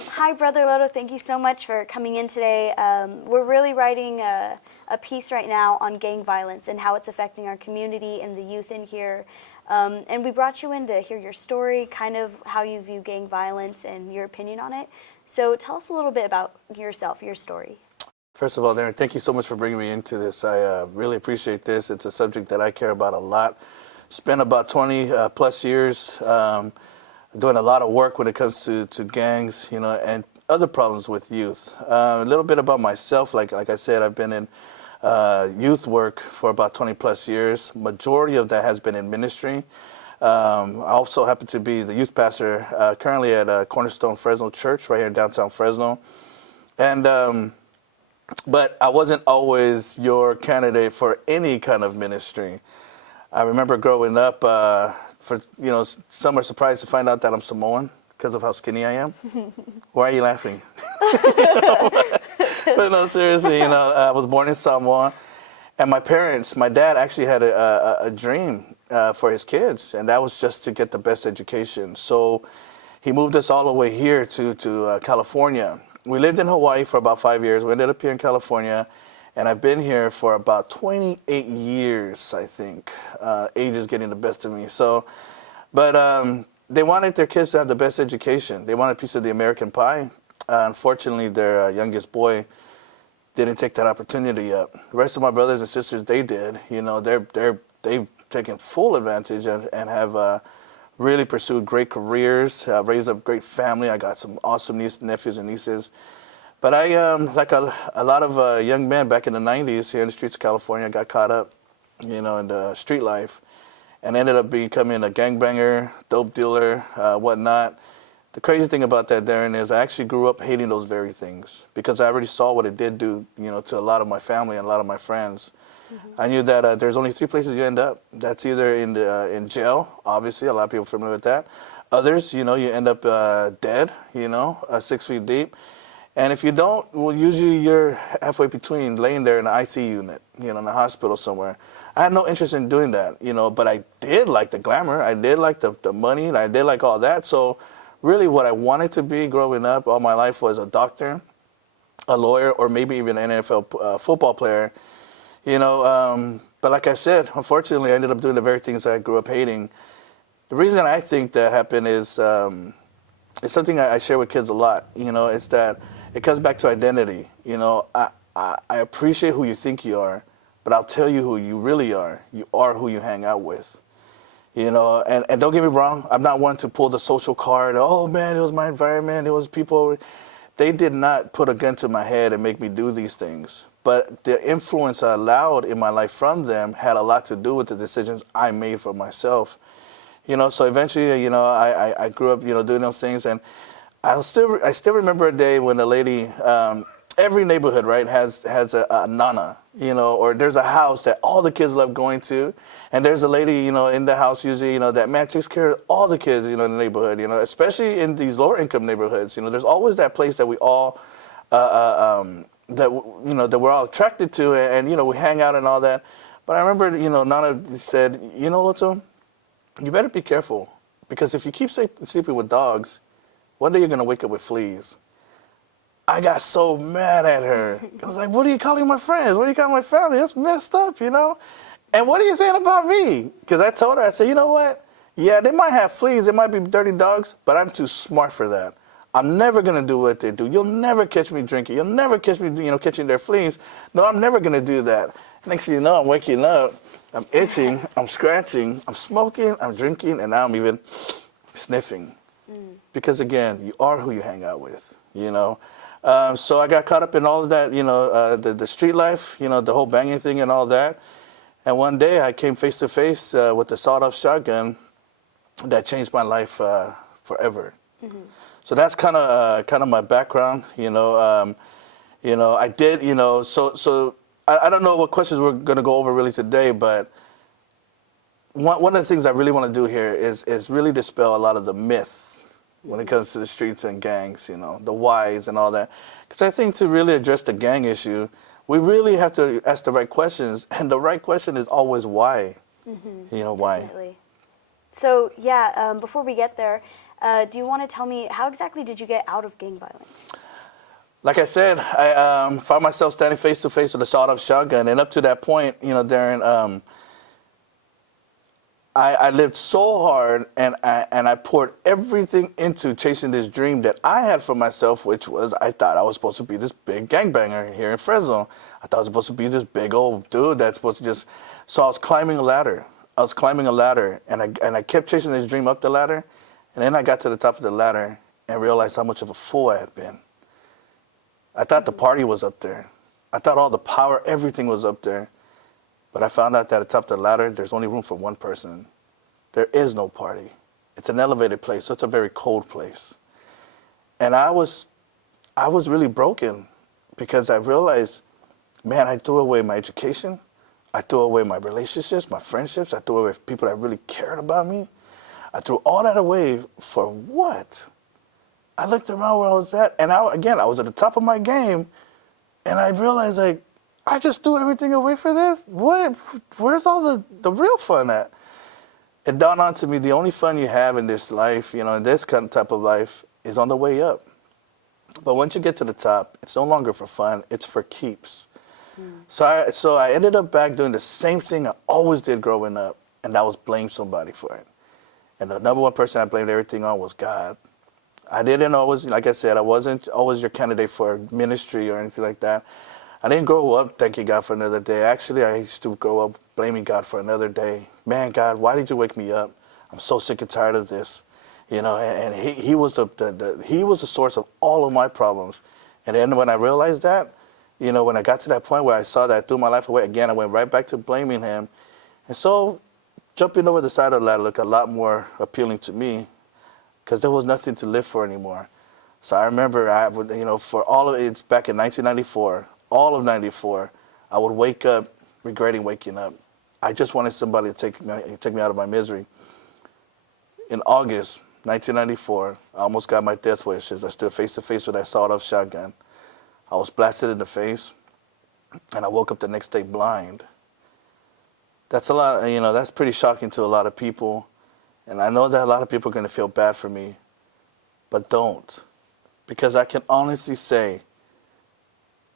Hi, Brother Loto. Thank you so much for coming in today. We're really writing a piece right now on gang violence and how it's affecting our community and the youth in here. And we brought you in to hear your story, kind of how you view gang violence and your opinion on it. So tell us a little bit about yourself, your story. First of all, Darren, thank you so much for bringing me into this. I really appreciate this. It's a subject that I care about a lot. Spent about 20 plus years doing a lot of work when it comes to gangs, and other problems with youth. A little bit about myself. Like I said, I've been in youth work for about 20 plus years. Majority of that has been in ministry. I also happen to be the youth pastor currently at Cornerstone Fresno Church right here in downtown Fresno. And but I wasn't always your candidate for any kind of ministry. I remember growing up, some are surprised to find out that I'm Samoan because of how skinny I am. Why are you laughing? But no, seriously, I was born in Samoa, and my dad actually had a dream for his kids, and that was just to get the best education. So he moved us all the way here to California. We lived in Hawaii for about 5 years. We ended up here in California, and I've been here for about 28 years, I think. Age is getting the best of me. But they wanted their kids to have the best education. They wanted a piece of the American pie. Unfortunately, their youngest boy didn't take that opportunity up. The rest of my brothers and sisters, they did. They've taken full advantage and have really pursued great careers, raised up great family. I got some awesome nephews and nieces. But I, like a lot of young men back in the 90s here in the streets of California, got caught up, in the street life and ended up becoming a gangbanger, dope dealer, whatnot. The crazy thing about that, Darren, is I actually grew up hating those very things because I already saw what it did do, to a lot of my family and a lot of my friends. Mm-hmm. I knew that there's only 3 places you end up. That's either in jail, obviously, a lot of people are familiar with that. Others, you end up dead, 6 feet deep. And if you don't, well, usually you're halfway between laying there in the IC unit, in the hospital somewhere. I had no interest in doing that, but I did like the glamour. I did like the money. And I did like all that. So really what I wanted to be growing up all my life was a doctor, a lawyer, or maybe even an NFL football player. But like I said, unfortunately, I ended up doing the very things I grew up hating. The reason I think that happened is it's something I share with kids a lot. It's that it comes back to identity. I appreciate who you think you are, but I'll tell you who you really are. You are who you hang out with. And don't get me wrong, I'm not one to pull the social card. Oh, man, it was my environment. It was people. They did not put a gun to my head and make me do these things. But the influence I allowed in my life from them had a lot to do with the decisions I made for myself. So eventually, I grew up, doing those things. And I still remember a day when a lady, every neighborhood, right, has a nana, or there's a house that all the kids love going to. And there's a lady, in the house usually, that man takes care of all the kids, in the neighborhood, especially in these lower income neighborhoods. There's always that place that we all, that we're all attracted to, and we hang out and all that. But I remember, Nana said, Loto, you better be careful, because if you keep sleeping with dogs, one day you're going to wake up with fleas. I got so mad at her. I was like, what are you calling my friends? What are you calling my family? That's messed up, And what are you saying about me? Because I told her, I said, you know what? Yeah, they might have fleas, they might be dirty dogs, but I'm too smart for that. I'm never going to do what they do. You'll never catch me drinking. You'll never catch me, catching their fleas. No, I'm never going to do that. Next thing you know, I'm waking up, I'm itching, I'm scratching, I'm smoking, I'm drinking, and now I'm even sniffing. Because, again, you are who you hang out with, So I got caught up in all of that, the street life, the whole banging thing and all that. And one day I came face to face with the sawed-off shotgun that changed my life forever. Mm-hmm. So that's kind of my background, I did, so I don't know what questions we're going to go over really today, but one of the things I really want to do here is really dispel a lot of the myth when it comes to the streets and gangs, the whys and all that. Because I think to really address the gang issue, we really have to ask the right questions, and the right question is always why. Mm-hmm. Why? Definitely. So yeah, before we get there, do you want to tell me how exactly did you get out of gang violence? Like I said, I found myself standing face to face with a sawed-off shotgun, and up to that point, Darren, I lived so hard, and I poured everything into chasing this dream that I had for myself, which was I thought I was supposed to be this big gangbanger here in Fresno. I thought I was supposed to be this big old dude that's supposed to just. So I was climbing a ladder. And I kept chasing this dream up the ladder, and then I got to the top of the ladder and realized how much of a fool I had been. I thought the party was up there. I thought all the power, everything was up there. But I found out that at the top of the ladder, there's only room for one person. There is no party. It's an elevated place, so it's a very cold place. And I was really broken because I realized, man, I threw away my education. I threw away my relationships, my friendships. I threw away people that really cared about me. I threw all that away for what? I looked around where I was at, and I was at the top of my game, and I realized, like, I just threw everything away for this? Where's all the real fun at? It dawned on to me, the only fun you have in this life, in this kind of type of life, is on the way up. But once you get to the top, it's no longer for fun, it's for keeps. So I ended up back doing the same thing I always did growing up, and that was blame somebody for it. And the number one person I blamed everything on was God. I didn't always, like I said, I wasn't always your candidate for ministry or anything like that. I didn't grow up thanking God for another day. Actually, I used to grow up blaming God for another day. Man, God, why did you wake me up? I'm so sick and tired of this. And he was the source of all of my problems. And then when I realized that, when I got to that point where I saw that I threw my life away again, I went right back to blaming him. And so jumping over the side of the ladder looked a lot more appealing to me because there was nothing to live for anymore. So I remember for all of it's back in 1994, all of 94, I would wake up regretting waking up. I just wanted somebody to take me out of my misery. In August 1994, I almost got my death wishes. I stood face to face with that sawed-off shotgun. I was blasted in the face, and I woke up the next day blind. That's a lot, that's pretty shocking to a lot of people. And I know that a lot of people are going to feel bad for me, but don't. Because I can honestly say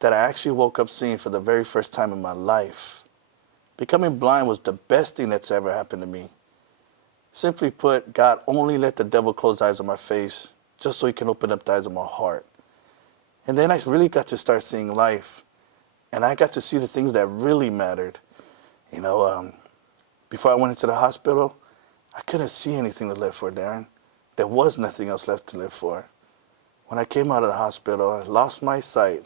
that I actually woke up seeing for the very first time in my life. Becoming blind was the best thing that's ever happened to me. Simply put, God only let the devil close the eyes of my face just so he can open up the eyes of my heart. And then I really got to start seeing life. And I got to see the things that really mattered. Before I went into the hospital, I couldn't see anything to live for, Darren. There was nothing else left to live for. When I came out of the hospital, I lost my sight,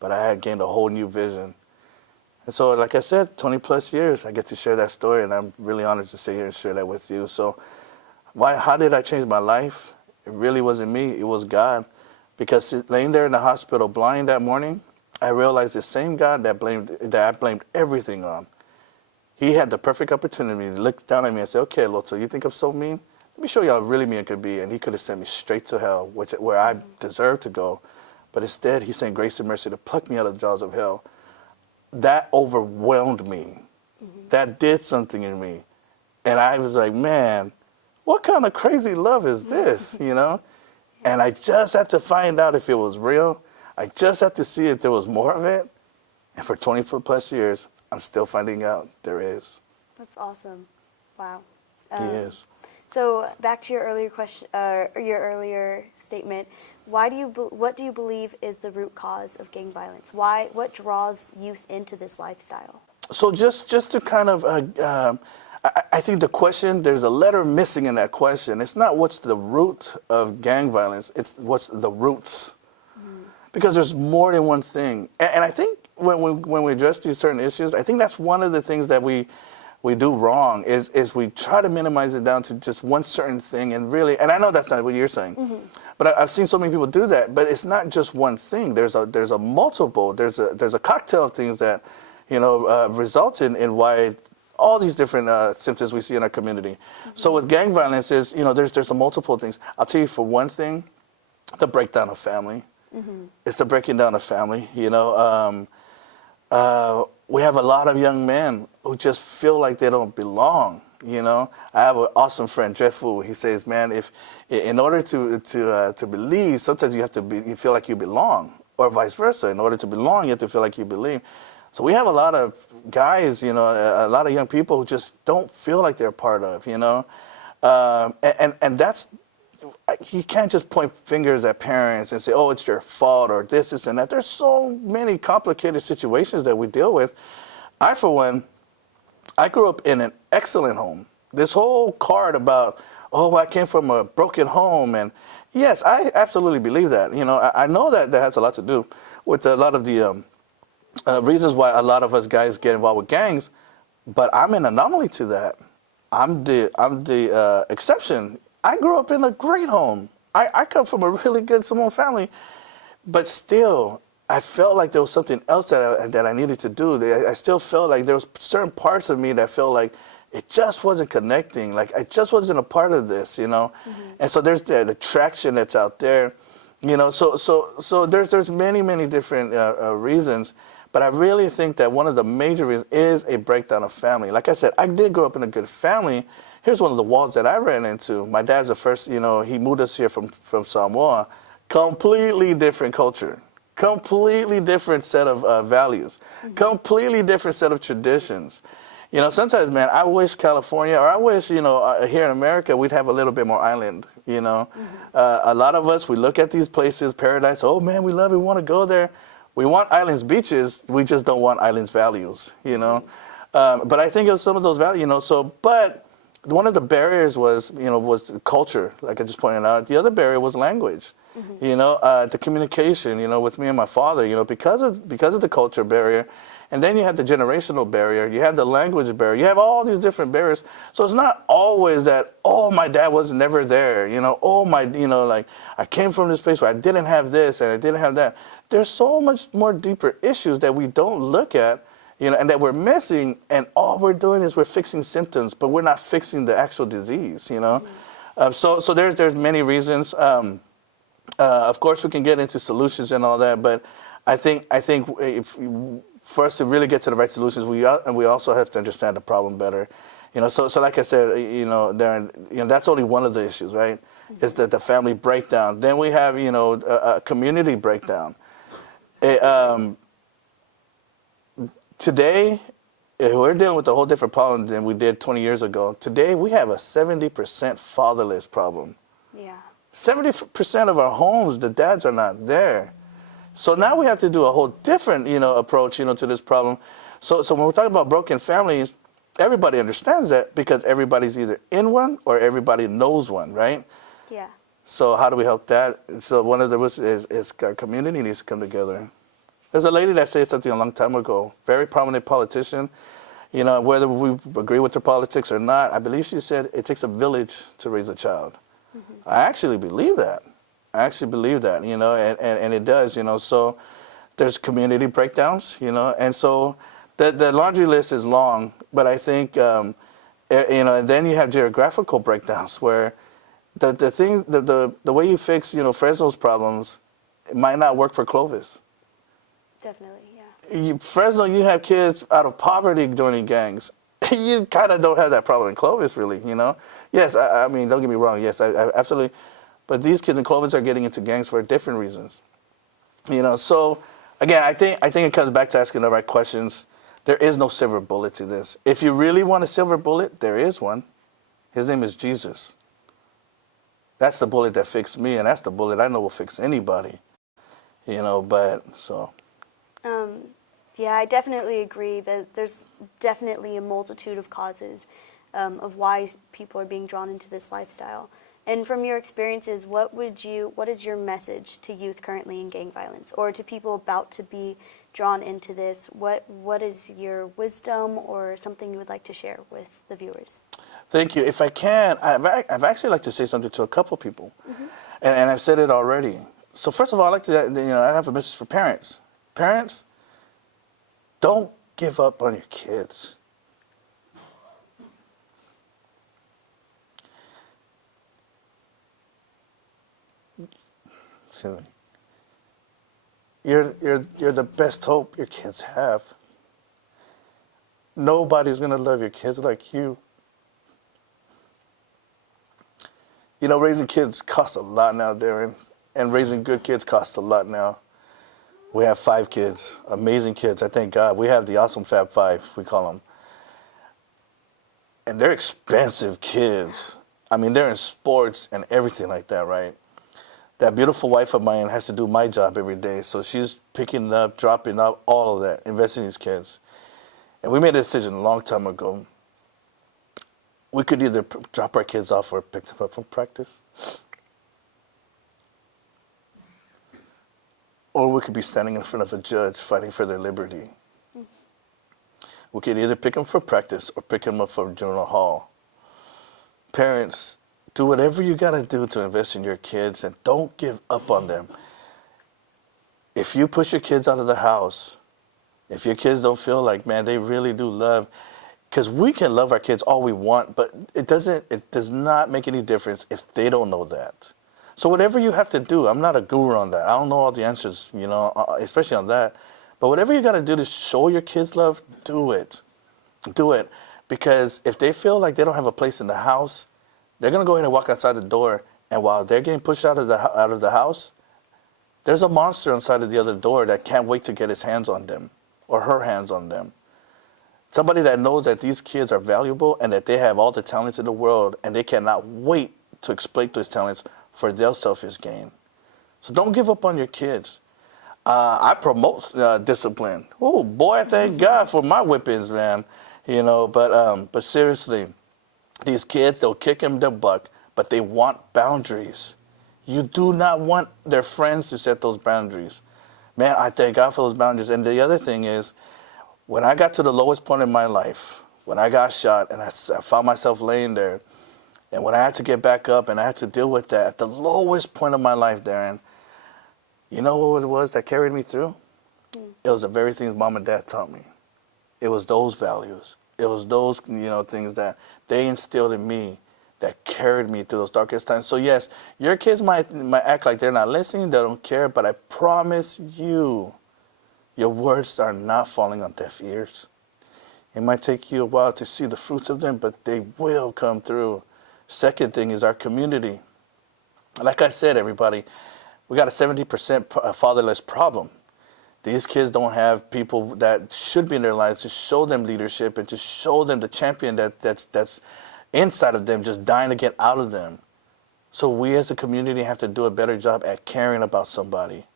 but I had gained a whole new vision. And so, like I said, 20 plus years, I get to share that story, and I'm really honored to sit here and share that with you. So how did I change my life? It really wasn't me, it was God. Because laying there in the hospital blind that morning, I realized the same God that I blamed everything on. He had the perfect opportunity to look down at me and say, okay, Loto, you think I'm so mean? Let me show you how really mean I could be. And he could have sent me straight to hell, where I deserved to go. But instead, he sent grace and mercy to pluck me out of the jaws of hell. That overwhelmed me. That did something in me. And I was like, man, what kind of crazy love is this, And I just had to find out if it was real. I just had to see if there was more of it. And for 24 plus years, I'm still finding out there is. That's awesome. Wow. He is. So back to your earlier question, your earlier statement. What do you believe is the root cause of gang violence? What draws youth into this lifestyle? So just to kind of, I think the question, there's a letter missing in that question. It's not what's the root of gang violence, it's what's the roots. Because there's more than one thing. And I think when we address these certain issues, I think that's one of the things that we do wrong is we try to minimize it down to just one certain thing and I know that's not what you're saying, but I've seen so many people do that, but it's not just one thing. There's a multiple, there's a cocktail of things that, result in why all these different symptoms we see in our community. So with gang violence is, there's a multiple things. I'll tell you for one thing, the breakdown of family. It's the breaking down of family, we have a lot of young men who just feel like they don't belong. You know, I have an awesome friend, Jeff Wu. He says, man, if in order to believe, sometimes you have to be, you feel like you belong, or vice versa. In order to belong, you have to feel like you believe. So we have a lot of guys, you know, a lot of young people who just don't feel like they're part of, you know, and that's, you can't just point fingers at parents and say, oh, it's your fault or this and that. There's so many complicated situations that we deal with. I, for one, I grew up in an excellent home. This whole card about, oh, I came from a broken home. And yes, I absolutely believe that. You know, I know that that has a lot to do with a lot of the reasons why a lot of us guys get involved with gangs. But I'm an anomaly to that. I'm the exception. I grew up in a great home. I come from a really good Samoan family. But still, I felt like there was something else that I needed to do. I still felt like there was certain parts of me that felt like it just wasn't connecting. Like I just wasn't a part of this, you know. Mm-hmm. And so there's the attraction that's out there, you know. So there's many different reasons. But I really think that one of the major reasons is a breakdown of family. Like I said, I did grow up in a good family. Here's one of the walls that I ran into. My dad's the first, you know, he moved us here from Samoa. Completely different culture. Completely different set of values. Mm-hmm. Completely different set of traditions. You know, sometimes, man, I wish California, or I wish, you know, here in America, we'd have a little bit more island, you know. Mm-hmm. A lot of us, we look at these places, paradise, oh, man, we love it, we want to go there. We want islands, beaches, we just don't want islands values, you know. Mm-hmm. But I think of some of those values, you know, so, but one of the barriers was, you know, was culture, like I just pointed out. The other barrier was language. Mm-hmm. You know, the communication, you know, with me and my father, you know, because of the culture barrier. And then you have the generational barrier. You have the language barrier. You have all these different barriers. So it's not always that, oh, my dad was never there. You know, oh, my, you know, like I came from this place where I didn't have this and I didn't have that. There's so much more deeper issues that we don't look at, you know, and that we're missing. And all we're doing is we're fixing symptoms, but we're not fixing the actual disease, you know. Mm-hmm. So there's many reasons. Of course, we can get into solutions and all that, but I think if for us to really get to the right solutions, we also have to understand the problem better. You know, so like I said, you know, Darren, you know, that's only one of the issues, right? Mm-hmm. Is that the family breakdown. Then we have, you know, a community breakdown. Today, we're dealing with a whole different problem than we did 20 years ago. Today, we have a 70% fatherless problem. Yeah. 70% of our homes, the dads are not there. So now we have to do a whole different, you know, approach, you know, to this problem. So when we're talking about broken families, everybody understands that because everybody's either in one or everybody knows one, right? Yeah. So how do we help that? So one of the ways is our community needs to come together. There's a lady that said something a long time ago, very prominent politician. You know, whether we agree with her politics or not, I believe she said it takes a village to raise a child. Mm-hmm. I actually believe that. You know, and it does, you know. So there's community breakdowns, you know, and so the laundry list is long, but I think, you know, and then you have geographical breakdowns where the way you fix, you know, Fresno's problems, it might not work for Clovis. Definitely, yeah. Fresno, you have kids out of poverty joining gangs. You kind of don't have that problem in Clovis, really, you know. Yes, I mean, don't get me wrong. Yes, I absolutely. But these kids in Clovis are getting into gangs for different reasons, you know. So, again, I think it comes back to asking the right questions. There is no silver bullet to this. If you really want a silver bullet, there is one. His name is Jesus. That's the bullet that fixed me, and that's the bullet I know will fix anybody, you know. But so. Yeah, I definitely agree that there's definitely a multitude of causes of why people are being drawn into this lifestyle. And from your experiences, what is your message to youth currently in gang violence, or to people about to be drawn into this? What is your wisdom or something you would like to share with the viewers? Thank you. If I can, I've actually like to say something to a couple people, mm-hmm. and I've said it already. So first of all, I like to, you know, I have a message for parents. Parents, don't give up on your kids. You're the best hope your kids have. Nobody's gonna love your kids like you. You know, raising kids costs a lot now, Darren, and raising good kids costs a lot now. We have 5 kids, amazing kids. I thank God. We have the awesome Fab Five, we call them. And they're expensive kids. I mean, they're in sports and everything like that, right? That beautiful wife of mine has to do my job every day. So she's picking up, dropping up, all of that, investing in these kids. And we made a decision a long time ago. We could either drop our kids off or pick them up from practice. Or we could be standing in front of a judge fighting for their liberty. We could either pick them for practice or pick them up from juvenile hall. Parents, do whatever you got to do to invest in your kids and don't give up on them. If you push your kids out of the house, if your kids don't feel like, man, they really do love, because we can love our kids all we want, but it does not make any difference if they don't know that. So whatever you have to do, I'm not a guru on that. I don't know all the answers, you know, especially on that. But whatever you got to do to show your kids love, do it. Do it. Because if they feel like they don't have a place in the house, they're going to go ahead and walk outside the door. And while they're getting pushed out of the house, there's a monster inside of the other door that can't wait to get his hands on them or her hands on them. Somebody that knows that these kids are valuable and that they have all the talents in the world and they cannot wait to exploit those talents for their selfish gain. So don't give up on your kids. I promote discipline. Oh boy, thank God for my whippings, man. You know, but seriously, these kids, they'll kick them the butt, but they want boundaries. You do not want their friends to set those boundaries. Man, I thank God for those boundaries. And the other thing is, when I got to the lowest point in my life, when I got shot and I found myself laying there, and when I had to get back up and I had to deal with that, at the lowest point of my life, Darren, you know what it was that carried me through? It was the very things Mom and Dad taught me. It was those values. It was those, you know, things that they instilled in me that carried me through those darkest times. So yes, your kids might act like they're not listening, they don't care, but I promise you, your words are not falling on deaf ears. It might take you a while to see the fruits of them, but they will come through. Second thing is our community. Like I said, everybody, we got a 70% fatherless problem. These kids don't have people that should be in their lives to show them leadership and to show them the champion that's inside of them, just dying to get out of them. So we as a community have to do a better job at caring about somebody.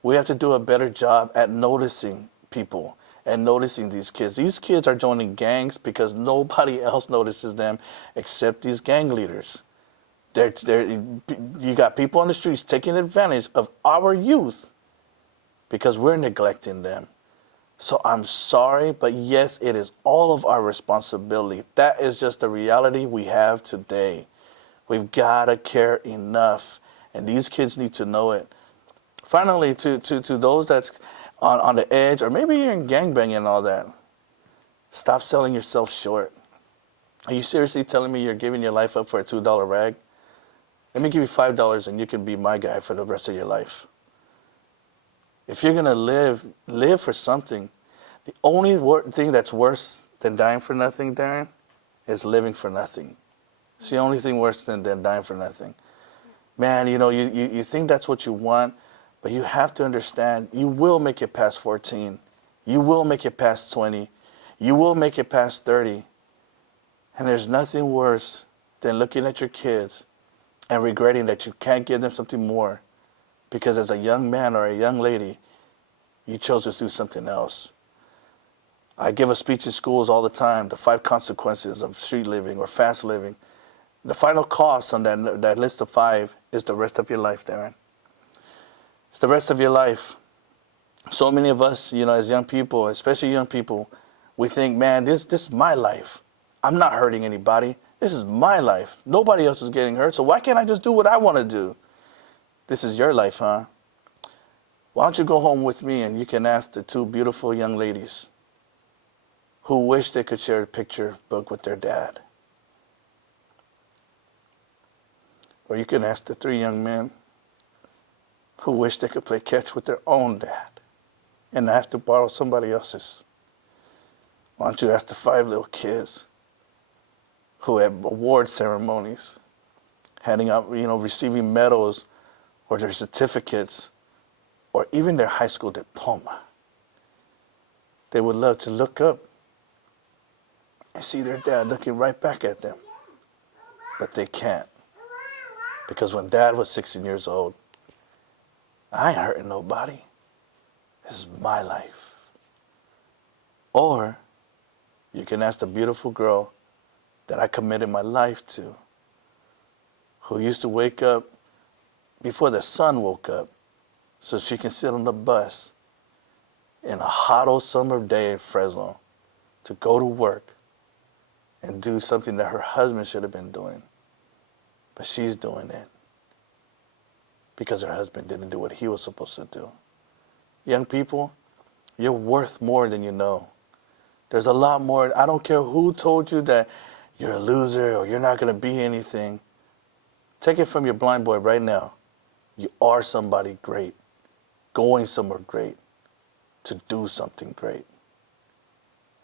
We have to do a better job at noticing people and noticing these kids. These kids are joining gangs because nobody else notices them except these gang leaders. You got people on the streets taking advantage of our youth because we're neglecting them. So I'm sorry, but yes, it is all of our responsibility. That is just the reality we have today. We've got to care enough, and these kids need to know it. Finally, to those that's on the edge, or maybe you're in gangbanging and all that, stop selling yourself short. Are you seriously telling me you're giving your life up for a $2 rag? Let me give you $5 and you can be my guy for the rest of your life. If you're going to live for something. The only thing that's worse than dying for nothing, Darren, is living for nothing. It's the only thing worse than dying for nothing. Man, you know, you think that's what you want, but you have to understand, you will make it past 14. You will make it past 20. You will make it past 30. And there's nothing worse than looking at your kids and regretting that you can't give them something more because as a young man or a young lady, you chose to do something else. I give a speech in schools all the time, the 5 consequences of street living or fast living. The final cost on that list of 5 is the rest of your life, Darren. It's the rest of your life. So many of us, you know, as young people, especially young people, we think, man, this is my life. I'm not hurting anybody. This is my life. Nobody else is getting hurt, so why can't I just do what I want to do? This is your life, huh? Why don't you go home with me and you can ask the 2 beautiful young ladies who wish they could share a picture book with their dad. Or you can ask the 3 young men who wish they could play catch with their own dad and not have to borrow somebody else's. Why don't you ask the 5 little kids who at award ceremonies handing out, receiving medals or their certificates or even their high school diploma. They would love to look up and see their dad looking right back at them. But they can't. Because when Dad was 16 years old, I ain't hurting nobody. This is my life. Or you can ask the beautiful girl that I committed my life to, who used to wake up before the sun woke up so she can sit on the bus in a hot old summer day in Fresno to go to work and do something that her husband should have been doing. But she's doing it because her husband didn't do what he was supposed to do. Young people, you're worth more than you know. There's a lot more. I don't care who told you that you're a loser or you're not going to be anything. Take it from your blind boy right now. You are somebody great, going somewhere great, to do something great.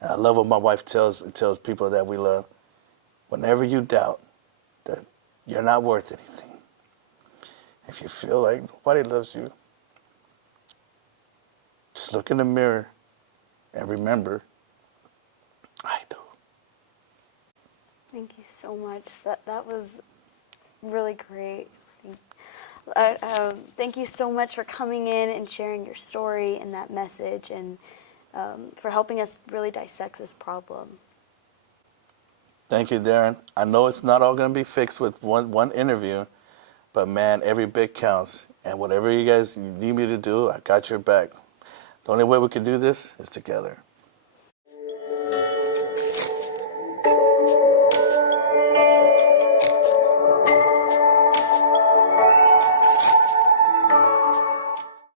And I love what my wife tells people that we love. Whenever you doubt that you're not worth anything, if you feel like nobody loves you, just look in the mirror and remember, I do. Thank you so much. That was really great. Thank you so much for coming in and sharing your story and that message, and for helping us really dissect this problem. Thank you, Darren. I know it's not all going to be fixed with one interview, but man, every bit counts. And whatever you guys need me to do, I got your back. The only way we can do this is together.